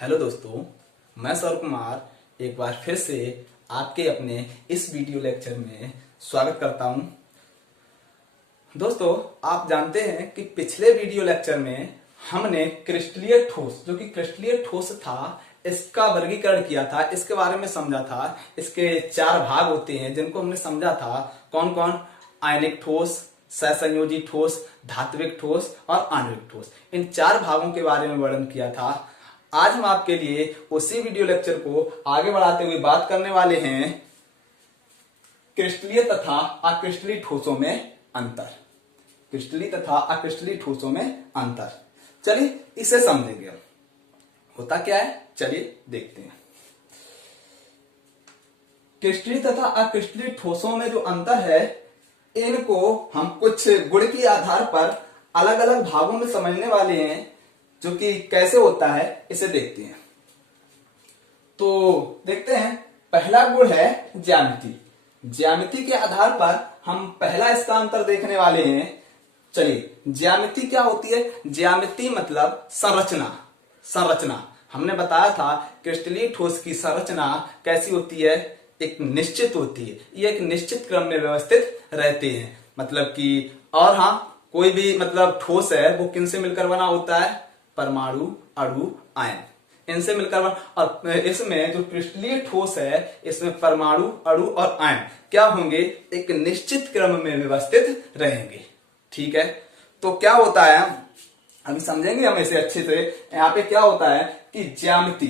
Hello दोस्तों, मैं सौरभ कुमार एक बार फिर से आपके अपने इस वीडियो लेक्चर में स्वागत करता हूं। दोस्तों, आप जानते हैं कि पिछले वीडियो लेक्चर में हमने क्रिस्टलीय ठोस, जो कि क्रिस्टलीय ठोस था, इसका वर्गीकरण किया था, इसके बारे में समझा था। इसके 4 भाग होते हैं जिनको हमने समझा था। कौन कौन? आयनिक ठोस, सहसंयोजी ठोस, धात्विक ठोस और आणविक ठोस। इन 4 भागों के बारे में वर्णन किया था। आज हम आपके लिए उसी वीडियो लेक्चर को आगे बढ़ाते हुए बात करने वाले हैं क्रिस्टलीय तथा अक्रिस्टलीय ठोसों में अंतर। क्रिस्टलीय तथा अक्रिस्टलीय ठोसों में अंतर, चलिए इसे समझेंगे। होता क्या है, चलिए देखते हैं। क्रिस्टलीय तथा अक्रिस्टलीय ठोसों में जो अंतर है, इनको हम कुछ गुण के आधार पर अलग अलग भागों में समझने वाले हैं, जो कि कैसे होता है इसे देखते हैं। तो देखते हैं, पहला गुण है ज्यामिति। ज्यामिति के आधार पर हम पहला इसका अंतर देखने वाले हैं। चलिए, ज्यामिति क्या होती है? ज्यामिति मतलब संरचना। संरचना हमने बताया था, क्रिस्टलीय ठोस की संरचना कैसी होती है? एक निश्चित होती है। ये एक निश्चित क्रम में व्यवस्थित रहते हैं। मतलब कि, और हाँ, कोई भी मतलब ठोस है वो किन से मिलकर बना होता है? परमाणु, अणु, आयन, इनसे मिलकर बना। और इसमें जो क्रिस्टलीय ठोस है, इसमें परमाणु, अणु और आयन क्या होंगे? एक निश्चित क्रम में व्यवस्थित रहेंगे। ठीक है, तो क्या होता है, अभी समझेंगे हम इसे अच्छे से। यहाँ पे क्या होता है कि ज्यामिति,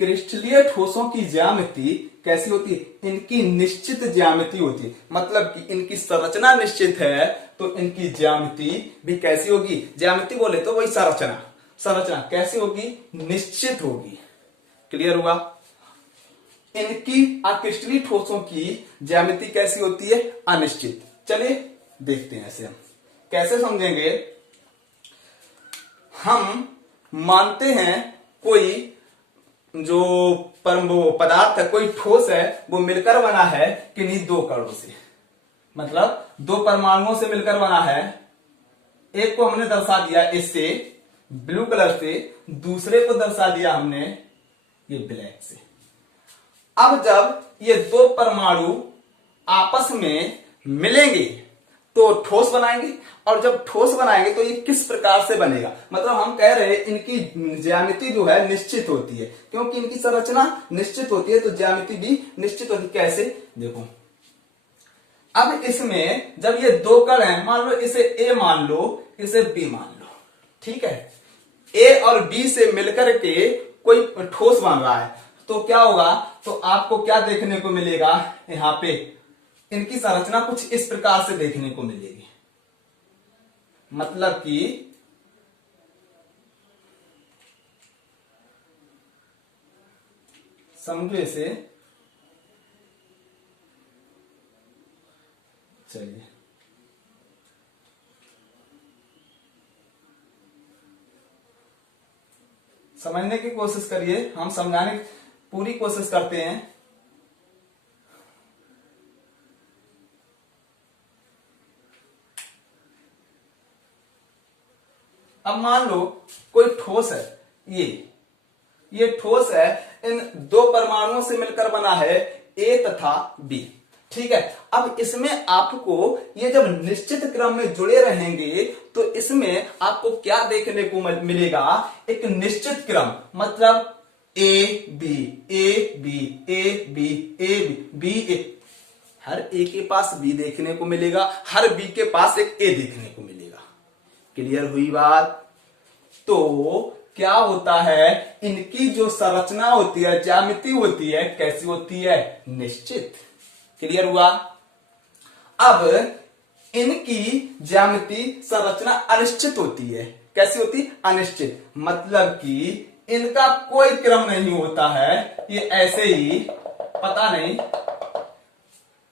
क्रिस्टलीय ठोसों की ज्यामिति कैसी होती है? इनकी निश्चित ज्यामिति होती है। मतलब कि इनकी संरचना निश्चित है, तो इनकी ज्यामिति भी कैसी होगी? ज्यामिति बोले तो वही संरचना। संरचना कैसी होगी? निश्चित होगी। क्लियर हुआ? इनकी अक्रिस्टलीय ठोसों की ज्यामिति कैसी होती है? अनिश्चित। चलिए देखते हैं इसे हम कैसे समझेंगे। हम मानते हैं कोई जो पदार्थ है, कोई ठोस है, वो मिलकर बना है किन्हीं 2 कणों से। मतलब 2 परमाणुओं से मिलकर बना है। एक को हमने दर्शा दिया इससे, ब्लू कलर से, दूसरे को दर्शा दिया हमने ये ब्लैक से। अब जब ये 2 परमाणु आपस में मिलेंगे तो ठोस बनाएंगे। और जब ठोस बनाएंगे तो ये किस प्रकार से बनेगा? मतलब हम कह रहे हैं इनकी ज्यामिति जो है निश्चित होती है, क्योंकि इनकी संरचना निश्चित होती है, तो ज्यामिति भी निश्चित होती है। कैसे? देखो, अब इसमें जब ये 2 कण हैं, मान लो इसे ए मान लो, इसे बी मान लो। ठीक है, ए और बी से मिलकर के कोई ठोस बन रहा है, तो क्या होगा? तो आपको क्या देखने को मिलेगा? यहां पे इनकी संरचना कुछ इस प्रकार से देखने को मिलेगी। मतलब कि समझो इसे। चलिए, समझने की कोशिश करिए, हम समझाने की पूरी कोशिश करते हैं। अब मान लो कोई ठोस है, ये ठोस है, इन 2 परमाणुओं से मिलकर बना है ए तथा बी। ठीक है, अब इसमें आपको ये जब निश्चित क्रम में जुड़े रहेंगे तो इसमें आपको क्या देखने को मिलेगा? एक निश्चित क्रम। मतलब A B, A B, A B, A B, B A. हर ए के पास बी देखने को मिलेगा, हर बी के पास एक ए देखने को मिलेगा। क्लियर हुई बात? तो क्या होता है, इनकी जो संरचना होती है, ज्यामिति होती है, कैसी होती है? निश्चित। क्लियर हुआ? अब इनकी ज्यामिति, संरचना अनिश्चित होती है। कैसी होती? अनिश्चित। मतलब कि इनका कोई क्रम नहीं होता है, ये ऐसे ही पता नहीं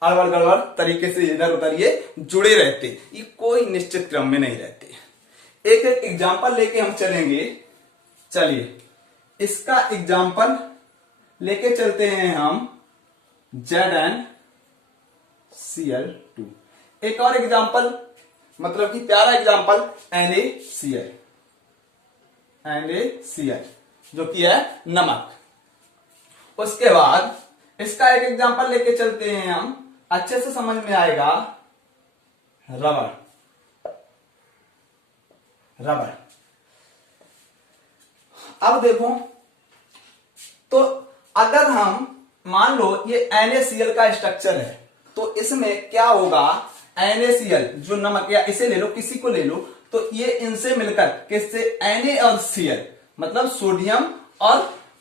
अड़बड़ गड़बड़ तरीके से इधर उधर ये जुड़े रहते, ये कोई निश्चित क्रम में नहीं रहते। एक एक एग्जाम्पल लेके हम चलेंगे। चलिए, इसका एग्जाम्पल लेके चलते हैं हम, ZnCl2। एक और एग्जाम्पल, मतलब कि प्यारा एग्जाम्पल, NaCl। जो कि है नमक। उसके बाद इसका एक एग्जांपल लेके चलते हैं हम, अच्छे से समझ में आएगा। रबड़, रबड़। अब देखो, तो अगर हम मान लो ये NaCl का स्ट्रक्चर है, तो इसमें क्या होगा, NaCl जो नमक, या इसे ले लो, किसी को ले लो, तो ये इनसे मिलकर किससे, Na और Cl मतलब सोडियम और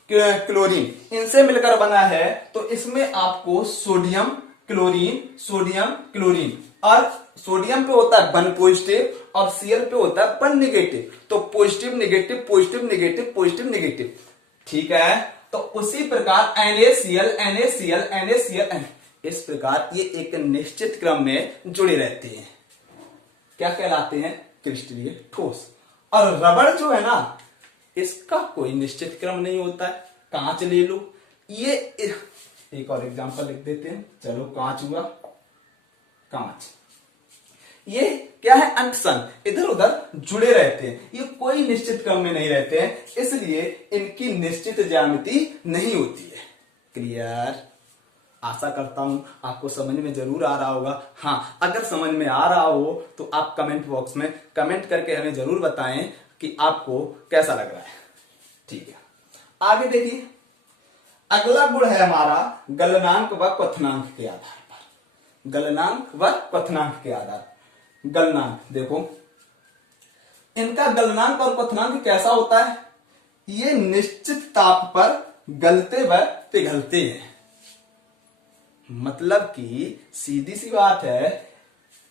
क्लोरीन, इनसे मिलकर बना है। तो इसमें आपको सोडियम क्लोरीन, सोडियम क्लोरीन, और सोडियम पे होता है 1 पॉजिटिव और Cl पे होता है 1 नेगेटिव। तो positive negative positive negative positive negative, ठीक है। तो उसी प्रकार NaCl NaCl NaCl, इस प्रकार ये एक निश्चित क्रम में जुड़े रहते हैं, क्या कहलाते हैं, क्रिस्टलीय ठोस। और रबड़ जो है ना, इसका कोई निश्चित क्रम नहीं होता है। कांच ले लो, ये एक और एग्जांपल लिख देते हैं, चलो कांच हुआ, कांच, ये क्या है, अंटसन, इधर उधर जुड़े रहते हैं, ये कोई निश्चित क्रम में नहीं रहते हैं, इसलिए इनकी निश्चित ज्यामिति नहीं होती है। क्लियर? आशा करता हूं आपको समझ में जरूर आ रहा होगा। हाँ, अगर समझ में आ रहा हो तो आप कमेंट बॉक्स में कमेंट करके हमें जरूर बताएं कि आपको कैसा लग रहा है। ठीक है, आगे देखिए, अगला गुण है हमारा गलनांक व क्वथनांक के आधार पर। गलनांक व क्वथनांक के आधार, गलनांक देखो, इनका गलनांक और क्वथनांक कैसा होता है, ये निश्चित ताप पर गलते व पिघलते हैं। मतलब कि सीधी सी बात है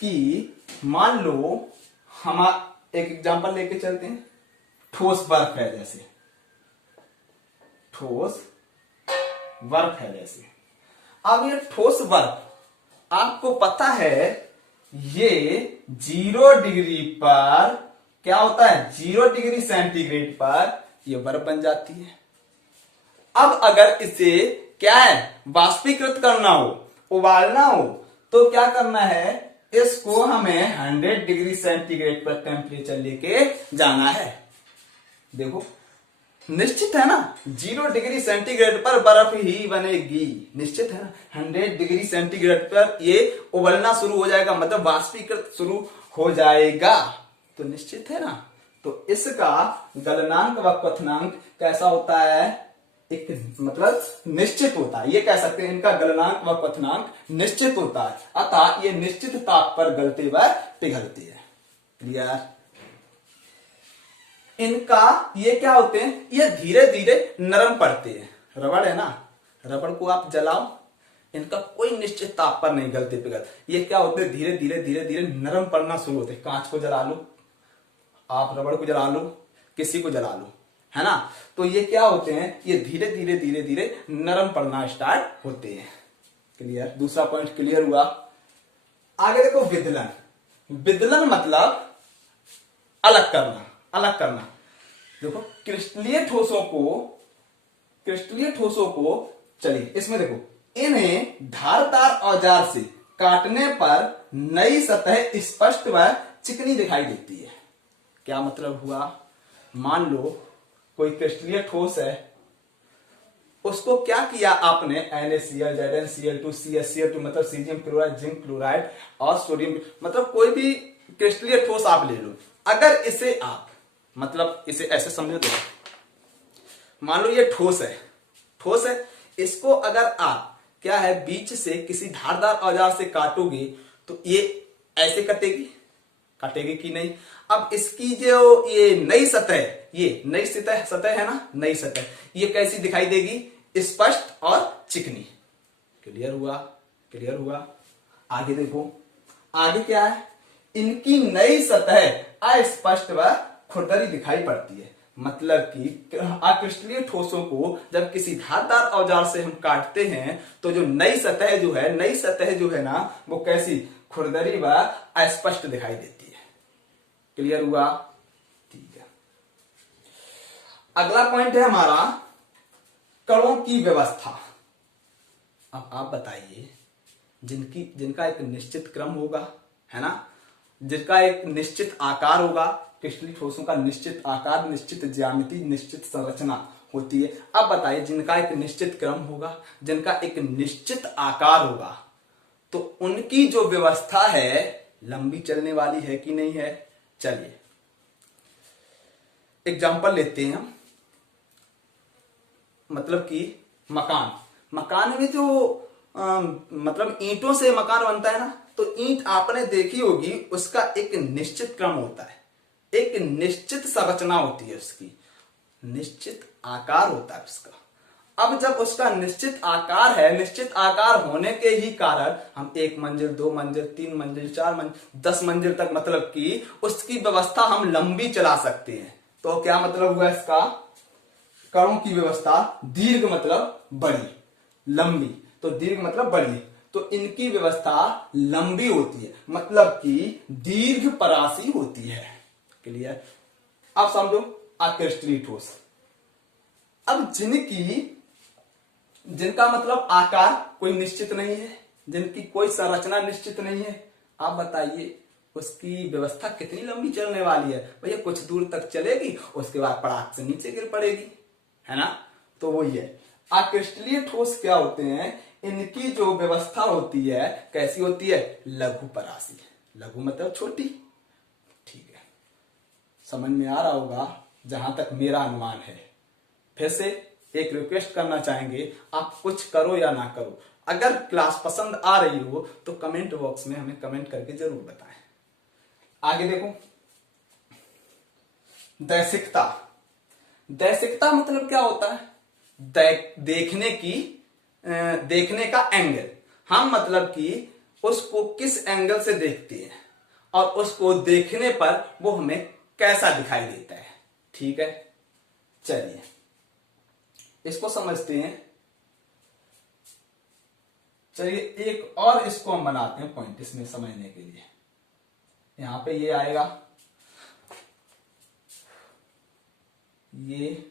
कि मान लो हम एक एग्जांपल लेके चलते हैं, ठोस बर्फ है जैसे, ठोस बर्फ है जैसे। अब ये ठोस बर्फ आपको पता है ये 0 डिग्री पर क्या होता है, 0 डिग्री सेंटीग्रेड पर ये बर्फ बन जाती है। अब अगर इसे क्या है, वाष्पीकृत करना हो, उबालना हो, तो क्या करना है, इसको हमें 100 डिग्री सेंटीग्रेड पर टेम्परेचर लेके जाना है। देखो निश्चित है ना, 0 डिग्री सेंटीग्रेड पर बर्फ ही बनेगी, निश्चित है ना। 100 डिग्री सेंटीग्रेड पर ये उबलना शुरू हो जाएगा, मतलब वाष्पीकृत शुरू हो जाएगा, तो निश्चित है ना। तो इसका गलनांक व क्वथनांक कैसा होता है, एक मतलब निश्चित होता है, ये कह सकते हैं इनका गलनांक व क्वथनांक निश्चित होता है, अतः ये निश्चित ताप पर गलते व पिघलते हैं। क्लियर? इनका ये क्या होते हैं, ये धीरे धीरे नरम पड़ते हैं। रबड़ है ना, रबड़ को आप जलाओ, इनका कोई निश्चित ताप पर नहीं गलते पिघल, ये क्या होते हैं, धीरे धीरे धीरे धीरे नरम पड़ना शुरू होते हैं। कांच को जला लो आप, रबड़ को जला लो, किसी को जला लो, है ना, तो ये क्या होते हैं, ये धीरे धीरे धीरे धीरे नरम पड़ना स्टार्ट होते हैं। क्लियर? दूसरा पॉइंट क्लियर हुआ। आगे देखो, विदलन। विदलन मतलब अलग करना, अलग करना। देखो क्रिस्टलीय ठोसों को चलिए इसमें देखो, इन्हें धारदार औजार से काटने पर नई सतह स्पष्ट व चिकनी दिखाई देती है। क्या मतलब हुआ, मान लो कोई क्रिस्टलीय ठोस है, उसको क्या किया आपने, NaCl ZnCl2 CaCl2 मतलब सीजियम क्लोराइड, जिंक क्लोराइड और सोडियम, मतलब कोई भी क्रिस्टलीय ठोस आप ले लो। अगर इसे आप मतलब इसे ऐसे समझो, देखो मान लो ये ठोस है, ठोस है, इसको अगर आप क्या है बीच से किसी धारदार औजार से काटोगे तो ये ऐसे कटेगी कि नहीं। अब इसकी जो ये नई सतह, ये नई सतह है ना, नई सतह, ये कैसी दिखाई देगी, स्पष्ट और चिकनी। क्लियर हुआ? क्लियर हुआ। आगे देखो, आगे क्या है, इनकी नई सतह अस्पष्ट व खुरदरी दिखाई पड़ती है। मतलब कि अक्रिस्टलीय ठोसों को जब किसी धारदार औजार से हम काटते हैं तो जो नई सतह जो है ना, वो कैसी, खुरदरी व अस्पष्ट दिखाई देती है। क्लियर हुआ? ठीक है। अगला पॉइंट है हमारा कणों की व्यवस्था। अब आप बताइए, जिनका एक निश्चित क्रम होगा, है ना, जिनका एक निश्चित आकार होगा, क्रिस्टलीय ठोसों का निश्चित आकार, निश्चित ज्यामिति, निश्चित संरचना होती है। अब बताइए, जिनका एक निश्चित क्रम होगा, जिनका एक निश्चित आकार होगा, तो उनकी जो व्यवस्था है लंबी चलने वाली है कि नहीं है। चलिए एग्जाम्पल लेते हैं हम, मतलब कि मकान में जो मतलब ईंटों से मकान बनता है ना, तो ईंट आपने देखी होगी, उसका एक निश्चित क्रम होता है, एक निश्चित संरचना होती है, उसकी निश्चित आकार होता है उसका। अब जब उसका निश्चित आकार है, निश्चित आकार होने के ही कारण हम 1 मंजिल 2 मंजिल 3 मंजिल 4 मंजिल 10 मंजिल तक मतलब कि उसकी व्यवस्था हम लंबी चला सकते हैं। तो क्या मतलब हुआ इसका, करों की व्यवस्था, दीर्घ मतलब बड़ी, लंबी, तो दीर्घ मतलब बड़ी, तो इनकी व्यवस्था लंबी होती है, मतलब कि दीर्घ परासी होती है। क्लियर। अब समझो आकृष्टीय ठोस। अब जिनका मतलब आकार कोई निश्चित नहीं है, जिनकी कोई संरचना निश्चित नहीं है, आप बताइए उसकी व्यवस्था कितनी लंबी चलने वाली है। भैया कुछ दूर तक चलेगी, उसके बाद पड़ाक से नीचे गिर पड़ेगी, है ना। तो वही है, आकृष्टीय ठोस क्या होते हैं, इनकी जो व्यवस्था होती है कैसी होती है, लघु परासी। लघु मतलब छोटी। ठीक है, समझ में आ रहा होगा जहां तक मेरा अनुमान है। फिर से एक रिक्वेस्ट करना चाहेंगे, आप कुछ करो या ना करो, अगर क्लास पसंद आ रही हो तो कमेंट बॉक्स में हमें कमेंट करके जरूर बताएं। आगे देखो, दैशिकता। दैशिकता मतलब क्या होता है, देखने का एंगल। हम मतलब कि उसको किस एंगल से देखते हैं और उसको देखने पर वो हमें कैसा दिखाई देता है। ठीक है, चलिए इसको समझते हैं। चलिए एक और इसको हम बनाते हैं पॉइंट इसमें समझने के लिए। यहां पे ये आएगा, ये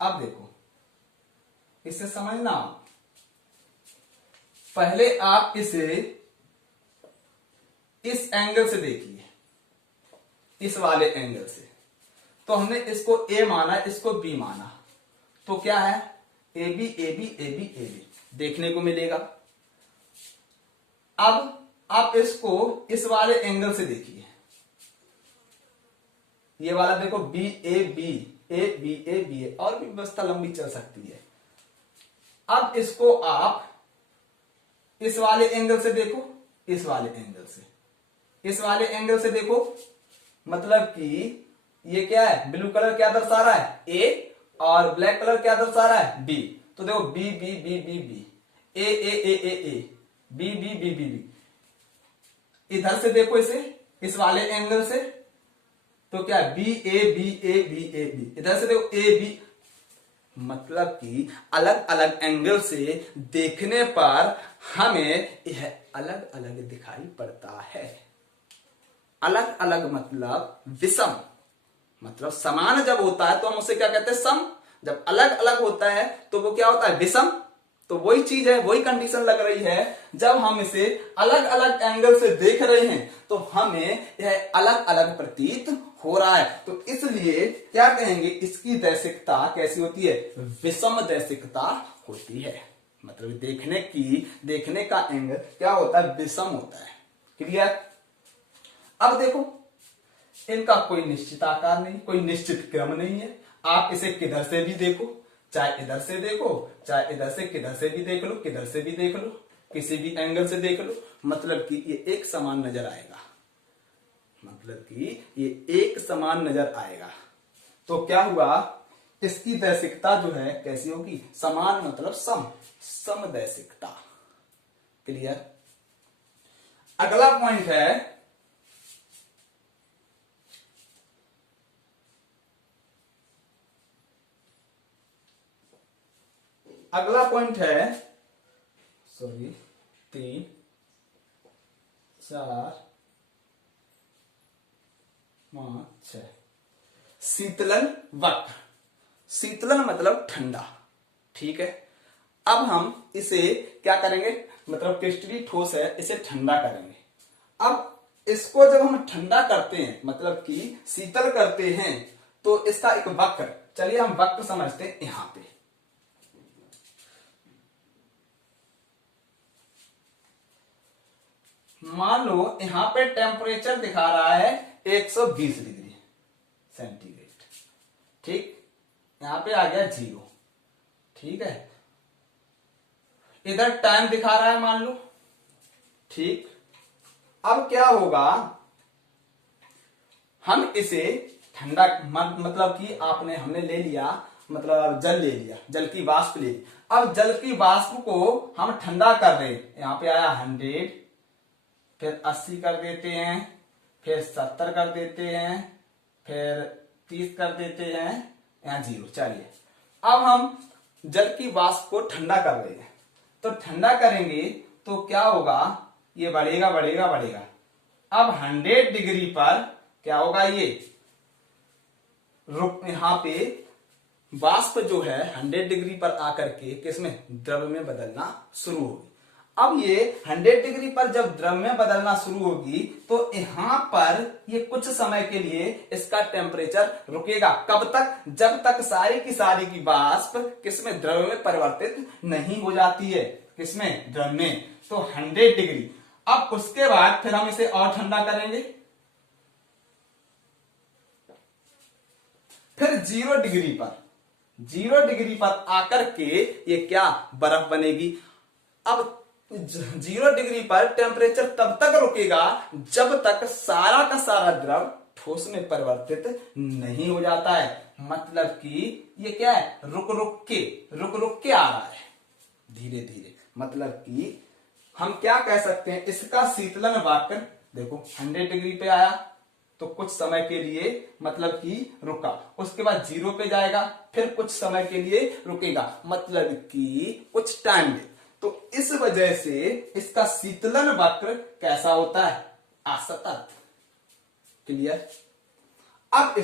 अब देखो इसे समझना, पहले आप इसे इस एंगल से देखिए, इस वाले एंगल से। तो हमने इसको ए माना, इसको बी माना, तो क्या है, A B A B A B A B देखने को मिलेगा। अब आप इसको इस वाले एंगल से देखिए, ये वाला देखो B A B A B A B A, और भी व्यवस्था लंबी चल सकती है। अब इसको आप इस वाले एंगल से देखो, इस वाले एंगल से, इस वाले एंगल से देखो, मतलब कि ये क्या है, ब्लू कलर क्या दर्शा रहा है, ए, और ब्लैक कलर क्या दर्शा रहा है, बी। तो देखो B B B B B, A A A A A, B B B B B. इधर से देखो इसे, इस वाले एंगल से, तो क्या B A B A B A B. इधर से देखो ए बी, मतलब कि अलग अलग एंगल से देखने पर हमें यह अलग अलग दिखाई पड़ता है। अलग अलग मतलब विषम, मतलब समान जब होता है तो हम उसे क्या कहते हैं, सम। जब अलग अलग होता है तो वो क्या होता है, विषम। तो वही चीज है, वही कंडीशन लग रही है, जब हम इसे अलग अलग एंगल से देख रहे हैं तो हमें यह अलग अलग प्रतीत हो रहा है। तो इसलिए क्या कहेंगे, इसकी दैशिकता कैसी होती है, विषम दैशिकता होती है। मतलब देखने का एंगल क्या होता है, विषम होता है। क्लियर। अब देखो इनका कोई निश्चित आकार नहीं, कोई निश्चित क्रम नहीं है। आप इसे किधर से भी देखो, चाहे इधर से देखो, चाहे इधर से किधर से भी देख लो, किधर से भी देख लो, किसी भी एंगल से देख लो, मतलब कि ये एक समान नजर आएगा, मतलब कि ये एक समान नजर आएगा। तो क्या हुआ, इसकी दैशिकता जो है कैसी होगी, समान मतलब सम दैशिकता। क्लियर। अगला पॉइंट है सॉरी 3 4 5 6, शीतलन वक्र। शीतलन मतलब ठंडा। ठीक है, अब हम इसे क्या करेंगे, मतलब क्रिस्टलीय ठोस है, इसे ठंडा करेंगे। अब इसको जब हम ठंडा करते हैं मतलब कि शीतल करते हैं तो इसका एक वक्र, चलिए हम वक्र समझते हैं यहां पे। मान लो यहां पे टेम्परेचर दिखा रहा है 120 डिग्री सेंटीग्रेड, ठीक, यहां पे आ गया 0, ठीक है। इधर टाइम दिखा रहा है मान लो, ठीक। अब क्या होगा, हम इसे ठंडा मतलब कि हमने ले लिया, मतलब जल ले लिया, जल की वाष्प ले ली। अब जल की वाष्प को हम ठंडा कर रहे हैं, यहां पे आया 100, फिर 80 कर देते हैं, फिर 70 कर देते हैं, फिर 30 कर देते हैं, यहां 0। चलिए अब हम जल की वाष्प को ठंडा कर रहे हैं, तो ठंडा करेंगे तो क्या होगा, ये बढ़ेगा बढ़ेगा बढ़ेगा। अब 100 डिग्री पर क्या होगा, ये रुक, यहां पे वाष्प जो है 100 डिग्री पर आकर के किसमें, द्रव में बदलना शुरू होगी। अब ये 100 डिग्री पर जब द्रव में बदलना शुरू होगी तो यहां पर ये कुछ समय के लिए इसका टेम्परेचर रुकेगा। कब तक, जब तक सारी की वाष्प किसमें, द्रव में परिवर्तित नहीं हो जाती है, किसमें, द्रव में। तो 100 डिग्री। अब उसके बाद फिर हम इसे और ठंडा करेंगे, फिर 0 डिग्री पर, 0 डिग्री पर आकर के ये क्या, बर्फ बनेगी। अब 0 डिग्री पर टेम्परेचर तब तक रुकेगा जब तक सारा का सारा द्रव ठोस में परिवर्तित नहीं हो जाता है। मतलब कि ये क्या है, रुक रुक के आ रहा है, धीरे धीरे। मतलब कि हम क्या कह सकते हैं, इसका शीतलन वक्र देखो 100 डिग्री पे आया तो कुछ समय के लिए मतलब कि रुका, उसके बाद 0 पे जाएगा, फिर कुछ समय के लिए रुकेगा, मतलब कि कुछ टाइम ले। तो इस वजह से इसका शीतलन वक्र कैसा होता है, असतत। क्लियर। अब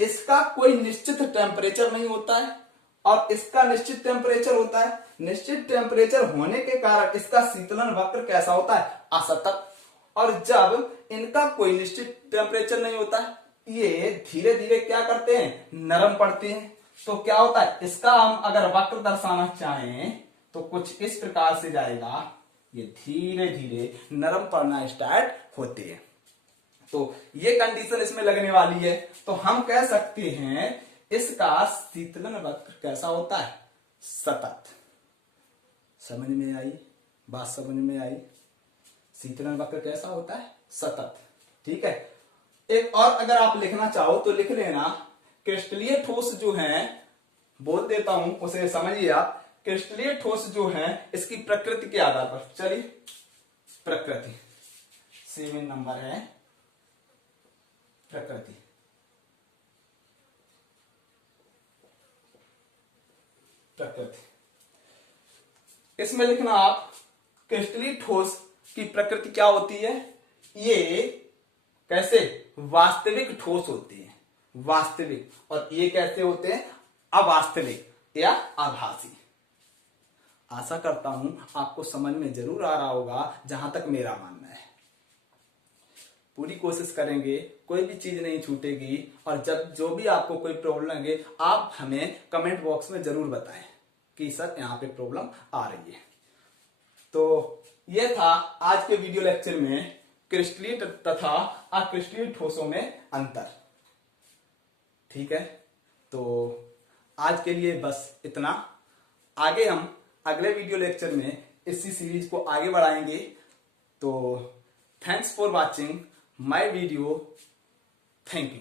इसका कोई निश्चित टेम्परेचर नहीं होता है और इसका निश्चित टेम्परेचर होता है। निश्चित टेम्परेचर होने के कारण इसका शीतलन वक्र कैसा होता है, असतत। और जब इनका कोई निश्चित टेम्परेचर नहीं होता है, ये धीरे धीरे क्या करते हैं, नरम पड़ते हैं। तो क्या होता है, इसका हम अगर वक्र दर्शाना चाहें तो कुछ इस प्रकार से जाएगा, ये धीरे धीरे नरम पड़ना स्टार्ट होते हैं। तो ये कंडीशन इसमें लगने वाली है। तो हम कह सकते हैं इसका शीतलन वक्र कैसा होता है, सतत। समझ में आई बात, समझ में आई। शीतलन वक्र कैसा होता है, सतत। ठीक है। एक और अगर आप लिखना चाहो तो लिख लेना, क्रिस्टलीय ठोस जो है, बोल देता हूं उसे समझिए आप। क्रिस्टलीय ठोस जो है इसकी प्रकृति के आधार पर, चलिए प्रकृति 7 नंबर है, प्रकृति। इसमें लिखना आप, क्रिस्टलीय ठोस की प्रकृति क्या होती है, ये कैसे, वास्तविक ठोस होती है, वास्तविक। और ये कैसे होते हैं, अवास्तविक या आभासी। आशा करता हूं आपको समझ में जरूर आ रहा होगा, जहां तक मेरा मानना है। पूरी कोशिश करेंगे, कोई भी चीज नहीं छूटेगी। और जब जो भी आपको कोई प्रॉब्लम लगे आप हमें कमेंट बॉक्स में जरूर बताएं कि सर यहाँ पे प्रॉब्लम आ रही है। तो ये था आज के वीडियो लेक्चर में क्रिस्टलीय तथा अक्रिस्टलीय ठोसों में अंतर। ठीक है, तो आज के लिए बस इतना। आगे हम अगले वीडियो लेक्चर में इसी सीरीज को आगे बढ़ाएंगे। तो thanks for watching my video. Thank you.